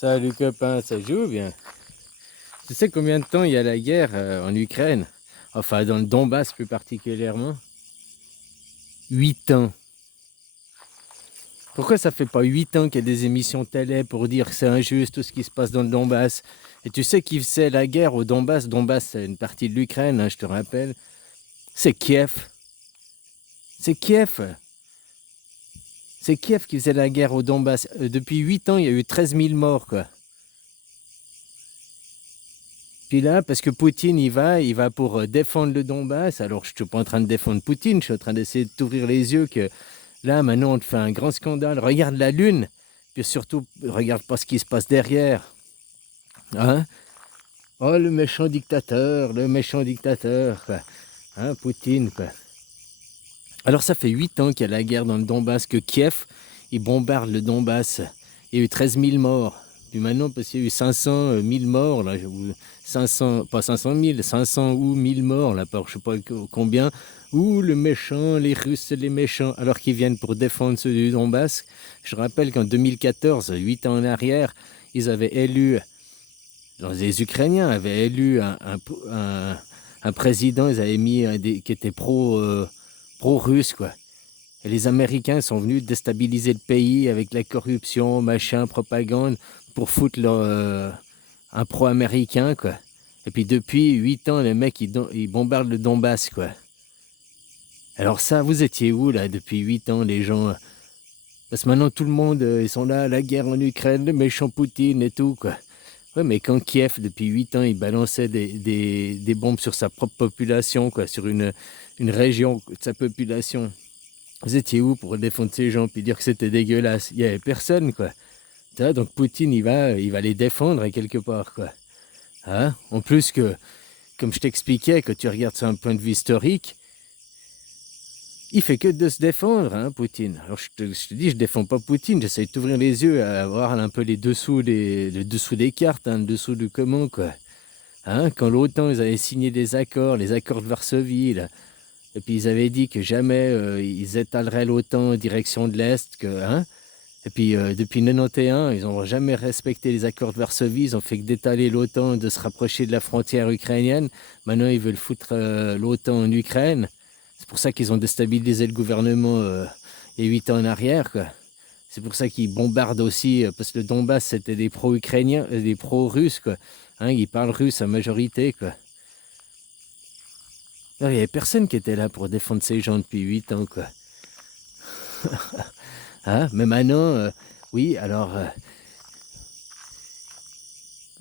Salut copain, ça joue bien? Tu sais combien de temps il y a la guerre en Ukraine? Enfin, dans le Donbass plus particulièrement. 8 ans. Pourquoi ça fait pas 8 ans qu'il y a des émissions télé pour dire que c'est injuste tout ce qui se passe dans le Donbass? Et tu sais qui faisait la guerre au Donbass? Donbass, c'est une partie de l'Ukraine, hein, je te rappelle. C'est Kiev. C'est Kiev. C'est Kiev qui faisait la guerre au Donbass. Depuis 8 ans, il y a eu 13 000 morts, quoi. Puis là, parce que Poutine, il va pour défendre le Donbass. Alors, je ne suis pas en train de défendre Poutine, je suis en train d'essayer de t'ouvrir les yeux que là, maintenant, on te fait un grand scandale. Regarde la Lune, puis surtout, regarde pas ce qui se passe derrière. Hein? Oh, le méchant dictateur, quoi. Hein, Poutine, quoi. Alors, ça fait 8 ans qu'il y a la guerre dans le Donbass, que Kiev, il bombarde le Donbass. Il y a eu 13 000 morts. Puis maintenant, parce qu'il y a eu 500 000 morts, là, ou 500, pas 500 000, 500 ou 1000 morts, là, par je sais pas combien. Ouh, le méchant, les Russes, c'est les méchants, alors qu'ils viennent pour défendre ceux du Donbass. Je rappelle qu'en 2014, 8 ans en arrière, ils avaient élu, les Ukrainiens avaient élu un président, ils avaient mis qui était pro-russe, quoi. Et les Américains sont venus déstabiliser le pays avec la corruption, machin, propagande, pour foutre un pro-américain, quoi. Et puis depuis 8 ans, les mecs, ils bombardent le Donbass, quoi. Alors ça, vous étiez où, là, depuis 8 ans, les gens? Parce que maintenant, tout le monde, ils sont là, la guerre en Ukraine, le méchant Poutine et tout, quoi. Ouais, mais quand Kiev, depuis 8 ans, il balançait des bombes sur sa propre population, quoi, sur une région de sa population, vous étiez où pour défendre ces gens puis dire que c'était dégueulasse? Il n'y avait personne, quoi. Donc Poutine, il va les défendre quelque part, quoi. Hein? En plus que, comme je t'expliquais, que tu regardes sur un point de vue historique, il fait que de se défendre, hein, Poutine. Alors je te dis, je défends pas Poutine, j'essaie de t'ouvrir les yeux à voir un peu les dessous des cartes, hein, le dessous du comment, quoi. Hein? Quand l'OTAN, ils avaient signé des accords, les accords de Varsovie, là, et puis ils avaient dit que jamais ils étaleraient l'OTAN en direction de l'Est, que, hein? Et puis depuis 91, ils n'ont jamais respecté les accords de Varsovie, ils ont fait que d'étaler l'OTAN, de se rapprocher de la frontière ukrainienne. Maintenant, ils veulent foutre l'OTAN en Ukraine. C'est pour ça qu'ils ont déstabilisé le gouvernement il y a 8 ans en arrière, quoi. C'est pour ça qu'ils bombardent aussi, parce que le Donbass, c'était des pro-ukrainiens, des pro-russes, quoi. Hein, ils parlent russe à majorité, quoi. Alors, il n'y avait personne qui était là pour défendre ces gens depuis 8 ans, quoi. Hein? Mais maintenant, oui, alors,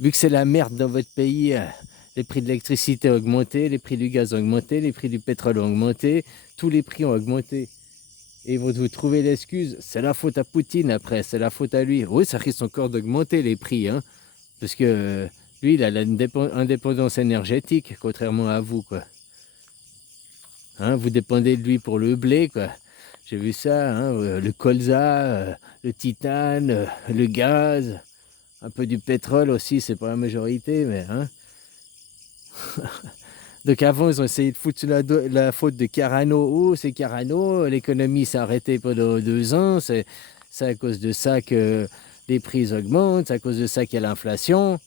vu que c'est la merde dans votre pays, les prix de l'électricité ont augmenté, les prix du gaz ont augmenté, les prix du pétrole ont augmenté, tous les prix ont augmenté. Et ils vont vous trouver l'excuse, c'est la faute à Poutine après, c'est la faute à lui. Oui, ça risque encore d'augmenter les prix, hein, parce que lui, il a l'indépendance énergétique, contrairement à vous, quoi. Hein, vous dépendez de lui pour le blé, quoi. J'ai vu ça, hein, le colza, le titane, le gaz, un peu du pétrole aussi, c'est pas la majorité, mais hein. Donc avant, ils ont essayé de foutre la faute de Carano. Oh, c'est Carano, l'économie s'est arrêtée pendant 2 ans, c'est à cause de ça que les prix augmentent, c'est à cause de ça qu'il y a l'inflation.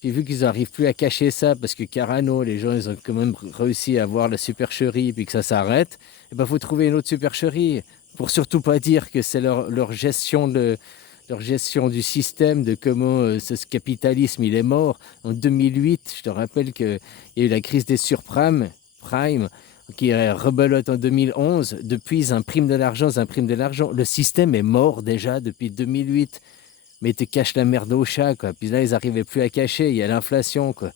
Puis vu qu'ils n'arrivent plus à cacher ça, parce que Carano, les gens, ils ont quand même réussi à avoir la supercherie, puis que ça s'arrête, il ben, faut trouver une autre supercherie, pour surtout pas dire que c'est leur gestion du système, de comment ce capitalisme il est mort. En 2008, je te rappelle qu'il y a eu la crise des Prime, qui est rebelote en 2011. Depuis, ils impriment de l'argent, ils impriment de l'argent. Le système est mort déjà depuis 2008. Mais ils te cachent la merde au chat, quoi. Puis là, ils n'arrivaient plus à cacher, il y a l'inflation, quoi.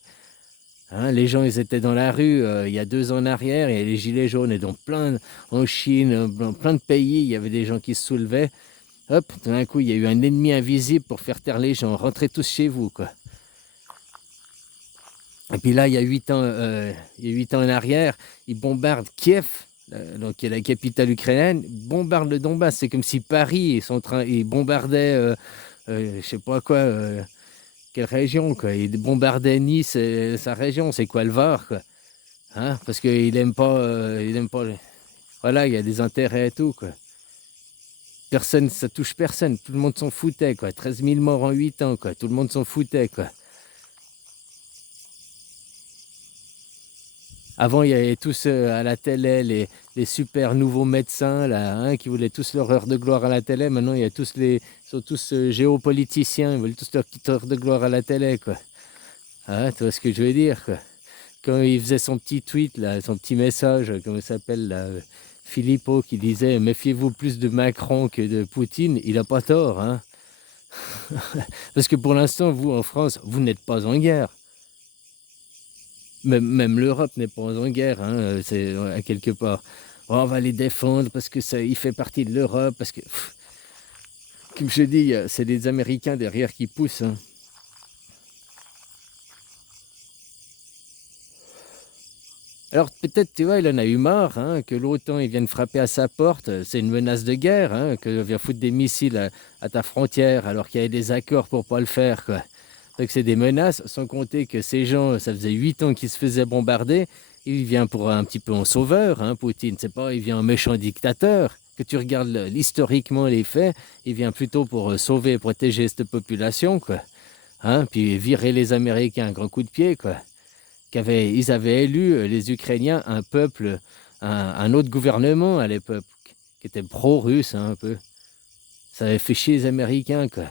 Hein, les gens, ils étaient dans la rue il y a 2 ans en arrière, il y a les gilets jaunes, et donc en Chine, dans plein de pays, il y avait des gens qui se soulevaient. Hop, tout d'un coup, il y a eu un ennemi invisible pour faire taire les gens. Rentrez tous chez vous, quoi. Et puis là, il y a 8 ans en arrière, ils bombardent Kiev, donc qui est la capitale ukrainienne, bombardent le Donbass. C'est comme si Paris, ils bombardaient, je sais pas quoi, quelle région, quoi. Il bombardait Nice, sa région, c'est quoi le Var, quoi. Hein, parce qu'il aime pas, voilà, il y a des intérêts et tout, quoi. Personne, ça touche personne. Tout le monde s'en foutait, quoi. 13 000 morts en 8 ans, quoi. Tout le monde s'en foutait, quoi. Avant, il y avait tous à la télé les super nouveaux médecins là, hein, qui voulaient tous leur heure de gloire à la télé. Maintenant, il y a ils sont tous géopoliticiens, ils veulent tous leur petite heure de gloire à la télé, quoi. Ah, tu vois ce que je veux dire, quoi. Quand il faisait son petit tweet, là, son petit message, comment il s'appelle, là, Philippot, qui disait méfiez-vous plus de Macron que de Poutine, il n'a pas tort, hein. Parce que pour l'instant, vous, en France, vous n'êtes pas en guerre. Même l'Europe n'est pas en guerre, hein, c'est à quelque part. Oh, on va les défendre parce que ça, il fait partie de l'Europe, parce que, comme je dis, c'est les Américains derrière qui poussent, hein. Alors peut-être, tu vois, il en a eu marre, hein, que l'OTAN il vienne frapper à sa porte. C'est une menace de guerre, hein, que vient foutre des missiles à ta frontière alors qu'il y avait des accords pour pas le faire, quoi. Donc c'est des menaces, sans compter que ces gens, ça faisait 8 ans qu'ils se faisaient bombarder. Il vient pour un petit peu en sauveur, hein, Poutine. C'est pas, il vient en méchant dictateur. Que tu regardes historiquement les faits, il vient plutôt pour sauver et protéger cette population, quoi. Hein, puis virer les Américains, un grand coup de pied, quoi. Ils avaient élu, les Ukrainiens, un peuple, un autre gouvernement à l'époque, qui était pro-russe, hein, un peu. Ça avait fait chier les Américains, quoi.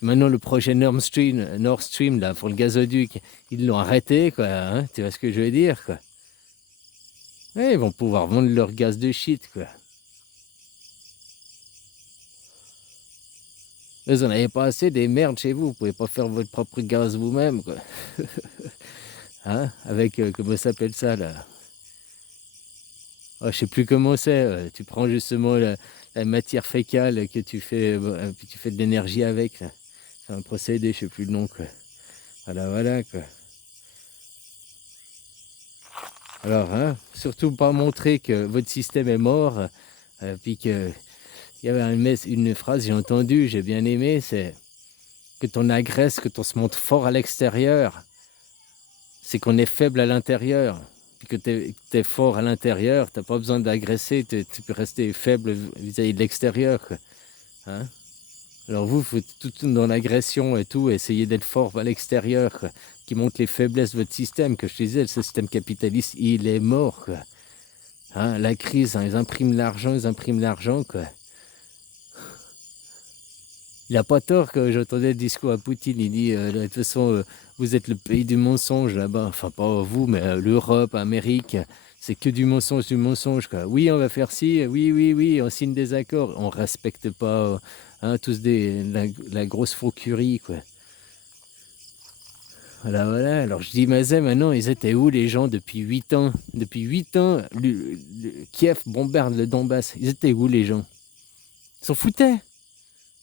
Maintenant, le projet Nord Stream là, pour le gazoduc, ils l'ont arrêté, quoi, hein, tu vois ce que je veux dire, quoi. Ouais, ils vont pouvoir vendre leur gaz de shit, quoi. Vous en avez pas assez des merdes chez vous, vous pouvez pas faire votre propre gaz vous-même, quoi. Hein, avec, comment ça s'appelle ça, là? Oh, je sais plus comment c'est. Tu prends justement la matière fécale que tu fais, puis tu fais de l'énergie avec, là. C'est un procédé, je sais plus le nom, quoi. Voilà, voilà, quoi. Alors, hein, surtout pas montrer que votre système est mort, puis que il y avait une phrase, j'ai entendu, j'ai bien aimé, c'est que ton agresse, que ton se montre fort à l'extérieur, c'est qu'on est faible à l'intérieur. Puis que tu es fort à l'intérieur, tu n'as pas besoin d'agresser, tu peux rester faible vis-à-vis de l'extérieur, quoi. Hein? Alors vous, faut tout dans l'agression et tout, essayer d'être fort à l'extérieur, quoi, qui montre les faiblesses de votre système. Que je disais, le système capitaliste, il est mort, quoi. Hein, la crise, hein, ils impriment l'argent, quoi. Il n'a pas tort que j'entendais le discours à Poutine. Il dit, de toute façon, vous êtes le pays du mensonge là-bas. Enfin, pas vous, mais l'Europe, l'Amérique. C'est que du mensonge, quoi. Oui, on va faire ci, oui, oui, oui, on signe des accords. On ne respecte pas, hein, tous la grosse faucurie, quoi. Voilà, voilà. Alors je dis, mais maintenant, ils étaient où les gens depuis 8 ans? Depuis 8 ans, Kiev bombarde le Donbass. Ils étaient où les gens? Ils s'en foutaient.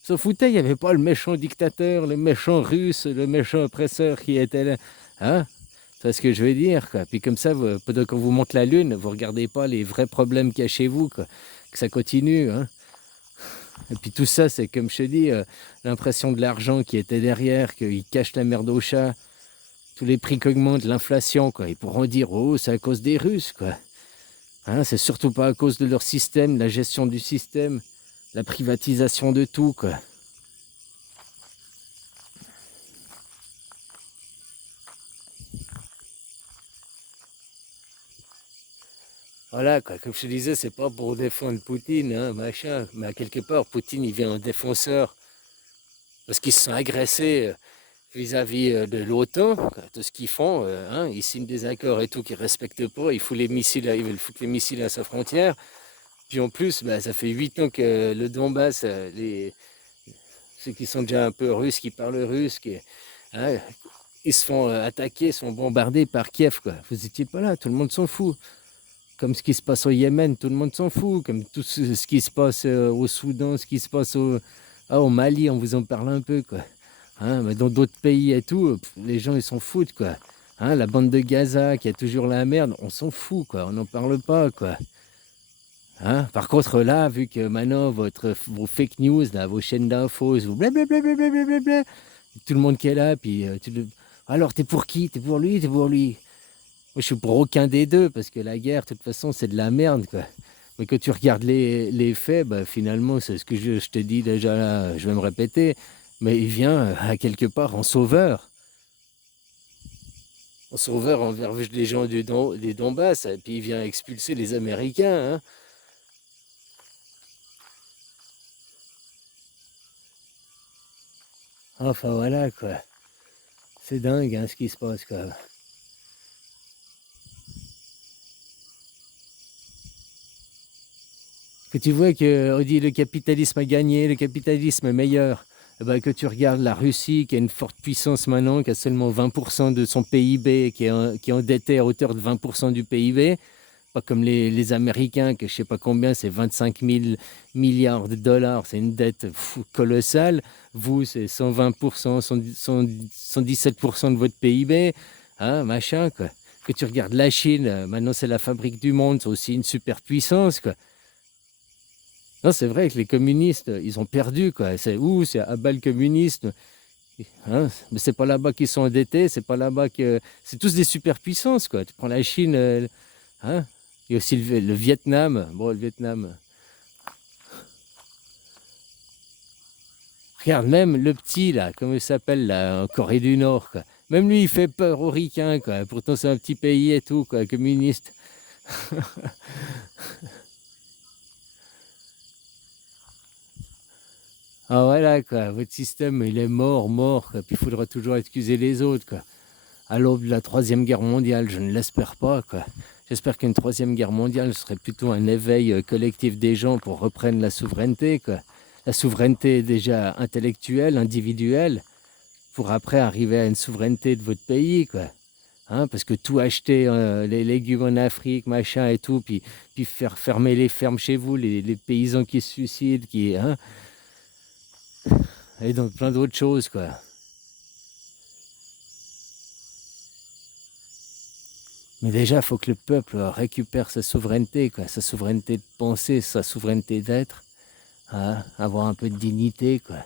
S'en foutait, il n'y avait pas le méchant dictateur, le méchant russe, le méchant oppresseur qui était là. Hein? C'est ce que je veux dire, quoi. Puis comme ça, pendant qu'on vous montre la lune, vous ne regardez pas les vrais problèmes qu'il y a chez vous, quoi. Que ça continue, hein. Et puis tout ça, c'est comme je te dis, l'impression de l'argent qui était derrière, qu'il cache la merde au chat, tous les prix qui augmentent, l'inflation, quoi. Ils pourront dire, oh, c'est à cause des Russes, quoi. Hein, c'est surtout pas à cause de leur système, la gestion du système, la privatisation de tout, quoi. Voilà, quoi. Comme je te disais, c'est pas pour défendre Poutine, hein, machin. Mais à quelque part, Poutine, il vient en défenseur parce qu'ils se sont agressés vis-à-vis de l'OTAN, quoi. Tout ce qu'ils font, hein, ils signent des accords et tout qu'ils ne respectent pas. Ils foutent les missiles, ils veulent foutre les missiles à sa frontière. Puis en plus, bah, ça fait 8 ans que le Donbass, ceux qui sont déjà un peu russes, qui parlent russe, hein, ils se font attaquer, ils se font bombarder par Kiev, quoi. Vous n'étiez pas là, tout le monde s'en fout. Comme ce qui se passe au Yémen, tout le monde s'en fout. Comme tout ce qui se passe au Soudan, ce qui se passe au Mali, on vous en parle un peu, quoi. Hein, mais dans d'autres pays et tout, les gens, ils s'en foutent, quoi. Hein, la bande de Gaza, qui a toujours la merde, on s'en fout, quoi. On n'en parle pas, quoi. Hein, par contre, là, vu que maintenant, vos fake news, là, vos chaînes d'infos, vous blablabla, tout le monde qui est là, puis alors, t'es pour qui? T'es pour lui? T'es pour lui? Moi, je suis pour aucun des deux, parce que la guerre, de toute façon, c'est de la merde, quoi. Mais quand tu regardes les faits, bah, finalement, c'est ce que je te dis déjà là, je vais me répéter, mais il vient à quelque part en sauveur envers les gens des Donbass, et puis il vient expulser les Américains, hein. Enfin voilà quoi, c'est dingue hein, ce qui se passe quoi. Que tu vois qu'on dit le capitalisme a gagné, le capitalisme est meilleur. Eh ben, que tu regardes la Russie, qui a une forte puissance maintenant, qui a seulement 20% de son PIB, qui est endetté à hauteur de 20% du PIB, pas comme les Américains, que je sais pas combien, c'est 25 000 milliards de dollars, c'est une dette colossale. Vous, c'est 120%, 117% de votre PIB, hein, machin, quoi. Que tu regardes la Chine, maintenant c'est la fabrique du monde, c'est aussi une superpuissance, quoi. Non, c'est vrai que les communistes, ils ont perdu, quoi. C'est où? C'est à bas le communisme. Hein, mais c'est pas là-bas qu'ils sont endettés, c'est pas là-bas que. C'est tous des superpuissances, quoi. Tu prends la Chine, hein? Il y a aussi le Vietnam. Bon, le Vietnam. Regarde, même le petit, là, comment il s'appelle, là, en Corée du Nord, quoi. Même lui, il fait peur aux ricains, quoi. Pourtant, c'est un petit pays et tout, quoi, communiste. Ah, voilà, quoi. Votre système, il est mort, mort, quoi. Puis il faudra toujours excuser les autres, quoi. À l'aube de la Troisième Guerre mondiale, je ne l'espère pas, quoi. J'espère qu'une Troisième Guerre mondiale serait plutôt un éveil collectif des gens pour reprendre la souveraineté, quoi. La souveraineté déjà intellectuelle, individuelle, pour après arriver à une souveraineté de votre pays, quoi. Hein, parce que tout acheter, les légumes en Afrique, machin et tout, puis faire fermer les fermes chez vous, les paysans qui se suicident, hein, et donc plein d'autres choses, quoi. Mais déjà, il faut que le peuple récupère sa souveraineté, quoi, sa souveraineté de penser, sa souveraineté d'être, hein, avoir un peu de dignité, quoi.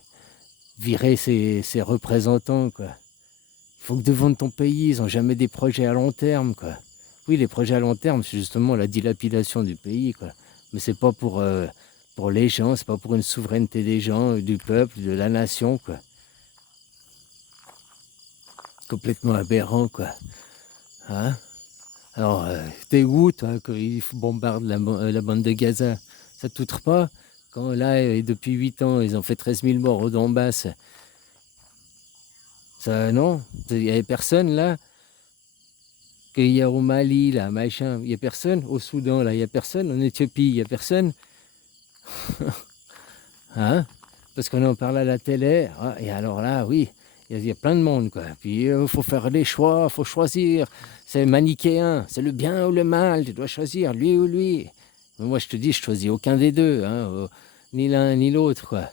Virer ses représentants, quoi. Il faut que devant ton pays, ils n'ont jamais des projets à long terme, quoi. Oui, les projets à long terme, c'est justement la dilapidation du pays, quoi. Mais c'est pas pour les gens, c'est pas pour une souveraineté des gens, du peuple, de la nation, quoi. Complètement aberrant, quoi. Hein? Alors, t'es où, toi, quand ils bombardent la bande de Gaza? Ça te touche pas? Quand là, depuis 8 ans, ils ont fait 13 000 morts au Donbass. Ça, non? Il n'y avait personne là? Qu'il y a au Mali, là, machin. Il n'y a personne? Au Soudan, là, il n'y a personne? En Éthiopie, il n'y a personne? Hein? Parce qu'on en parle à la télé. Ah, et alors là, oui, il y a plein de monde, quoi. Puis il faut faire des choix, il faut choisir. C'est manichéen, c'est le bien ou le mal. Tu dois choisir lui ou lui. Mais moi, je te dis, je choisis aucun des deux, hein, ni l'un ni l'autre, quoi.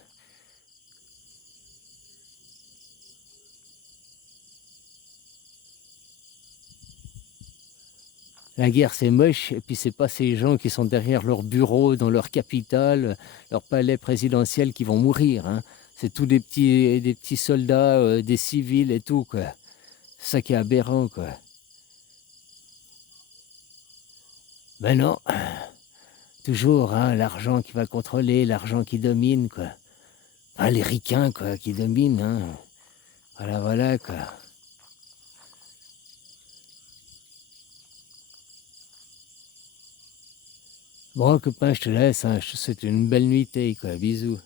La guerre, c'est moche, et puis c'est pas ces gens qui sont derrière leur bureau, dans leur capitale, leur palais présidentiel qui vont mourir, hein. C'est tous des petits soldats, des civils et tout, quoi. C'est ça qui est aberrant, quoi. Ben non, toujours hein, l'argent qui va contrôler, l'argent qui domine, quoi. Ah, les ricains, quoi, qui dominent, hein. Voilà, voilà, quoi. Bon, copain, je te laisse, hein. Je te souhaite une belle nuitée, quoi. Bisous.